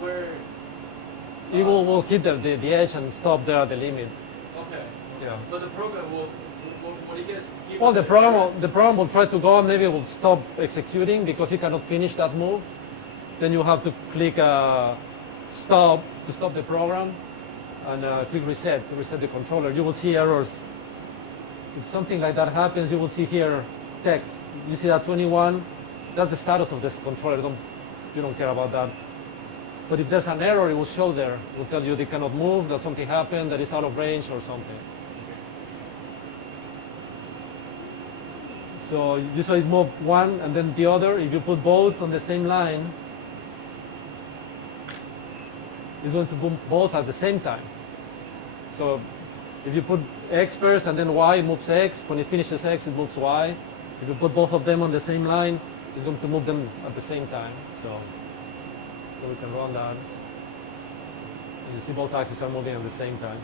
where It will hit the edge and stop there at the limit. okay. Yeah. But the program will when it gets Well, the program will try to go and maybe it will stop executing because it cannot finish that move. Then you have to click stop to stop the program and click reset to reset the controller. You will see errors. If something like that happens, you will see here text. You see that 21? That's the status of this controller. You don't care about that. But if there's an error, it will show there. It will tell you they cannot move, that something happened, that it's out of range or something. So usually move one and then the other. If you put both on the same line, it's going to move both at the same time. So if you put X first and then Y, it moves X. When it finishes X, it moves Y. If you put both of them on the same line, it's going to move them at the same time. So we can run that. And you see both axes are moving at the same time.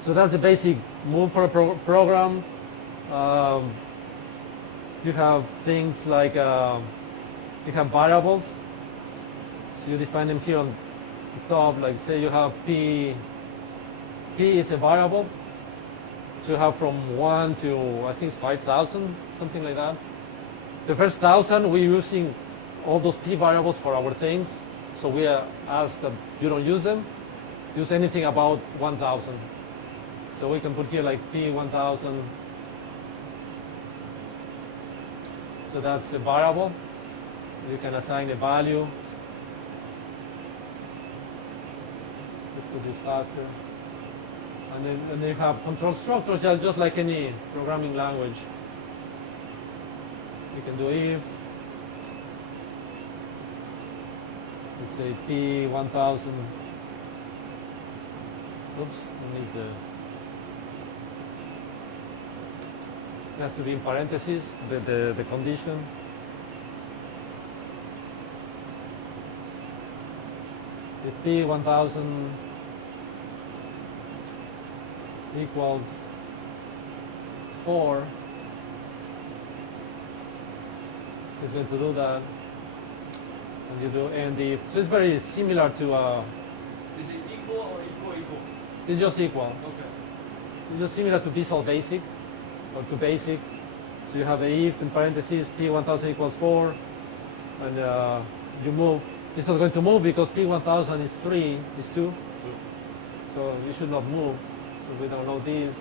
So that's the basic move for a program. You have things like you have variables. So you define them here on the top. Like say you have P. P is a variable. So you have from 1 to I think it's 5,000, something like that. The first 1,000 we're using all those P variables for our things. So we ask that you don't use them. Use anything about 1,000. So we can put here like P1000. So that's a variable. You can assign a value. Let's put this faster. And then you have control structures just like any programming language. You can do if. Let's say P1000. Oops, I missed the. It has to be in parentheses, the condition. If P1000 equals 4, it's going to do that. And you do and if. So it's very similar to. Is it equal or equal? It's just equal. Okay. It's just similar to Visual Basic. Or to basic. So you have a if in parentheses, P1000 equals 4, and you move. It's not going to move because P1000 is 3, is 2. So you should not move. So we don't know this.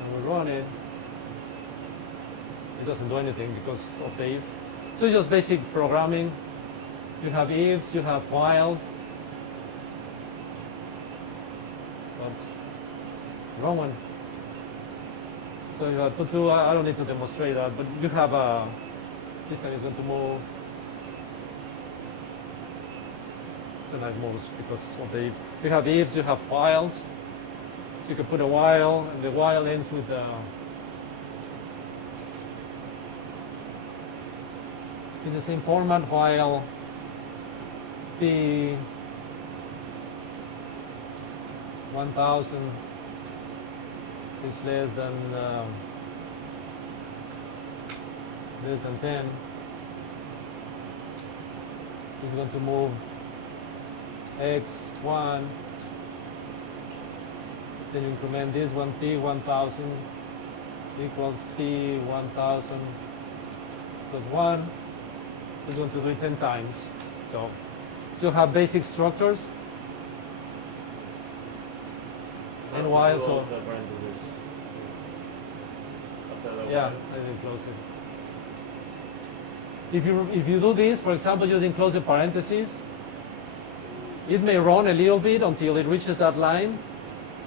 And we run it. It doesn't do anything because of the if. So it's just basic programming. You have ifs, you have whiles. Oops. Wrong one. So you have put two, I don't need to demonstrate that, but you have this time is going to move. So that moves because of the, you have ifs, you have whiles. So you can put a while, and the while ends with in the same format, while P 1000 is less than 10, is going to move x1, then increment this one, P1000 equals P1000 plus 1, is going to do it 10 times. So you have basic structures. And while so yeah, I didn't close it. If you do this, for example, you didn't close the parentheses, it may run a little bit until it reaches that line,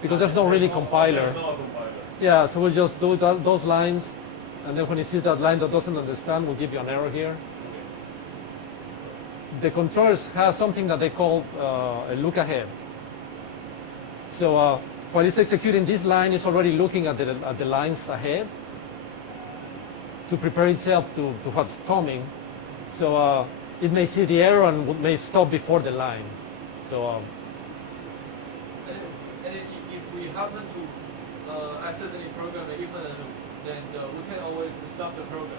because there's no really compiler. There's no compiler. Yeah, so we'll just do those lines, and then when it sees that line that doesn't understand, we'll give you an error here. The controllers have something that they call a look ahead. So while it's executing this line, it's already looking at the lines ahead to prepare itself to what's coming. So it may see the error and may stop before the line. So and if we happen to accidentally program the if and then we can always stop the program.